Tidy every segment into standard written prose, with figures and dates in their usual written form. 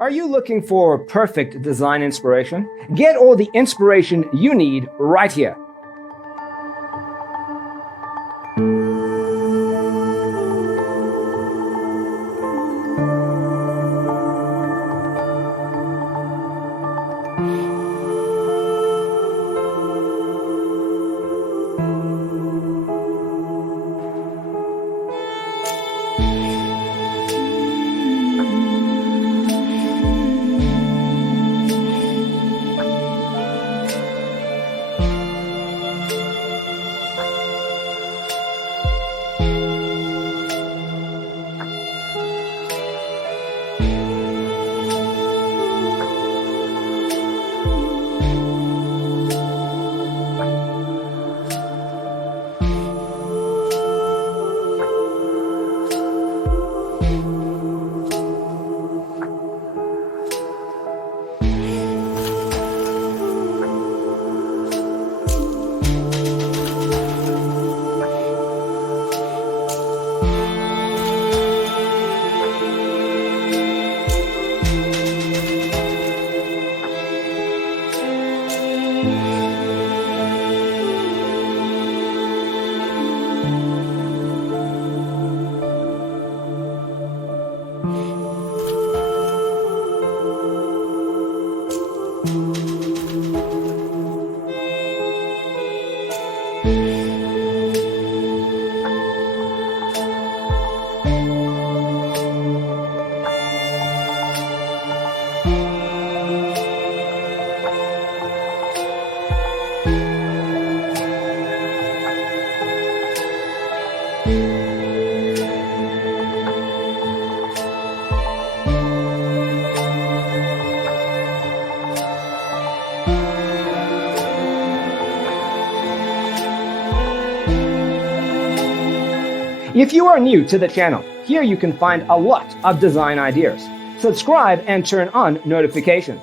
Are you looking for perfect design inspiration? Get all the inspiration you need right here. If you are new to the channel, here you can find a lot of design ideas. Subscribe and turn on notifications.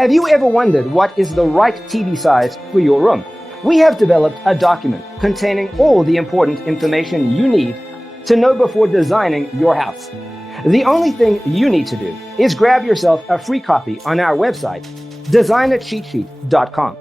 Have you ever wondered what is the right TV size for your room? We have developed a document containing all the important information you need to know before designing your house. The only thing you need to do is grab yourself a free copy on our website, designercheatsheet.com.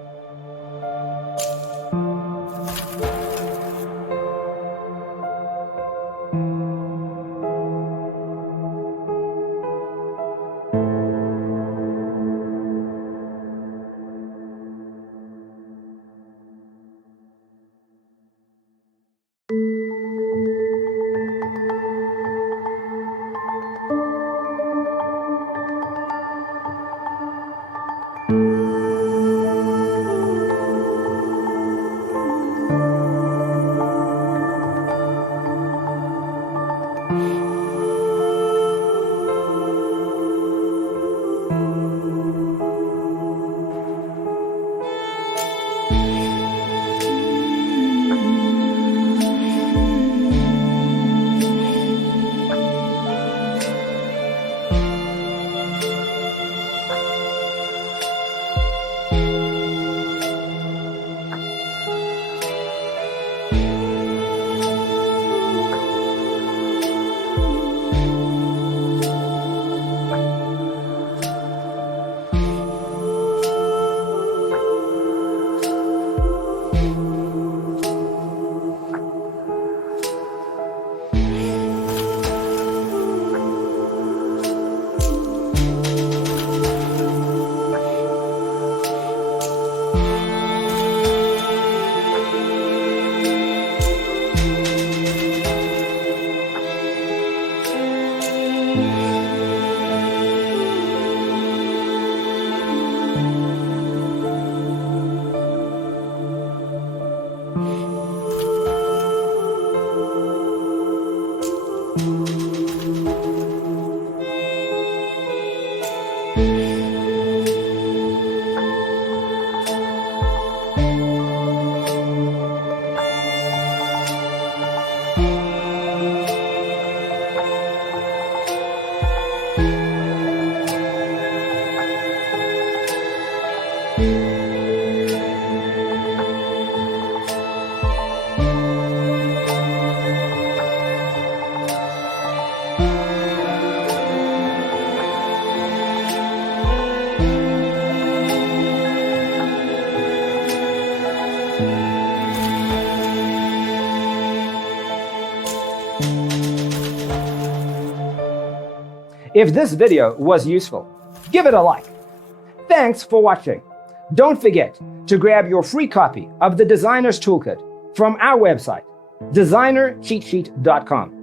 If this video was useful, give it a like. Thanks for watching. Don't forget to grab your free copy of the Designer's Toolkit from our website, designercheatsheet.com.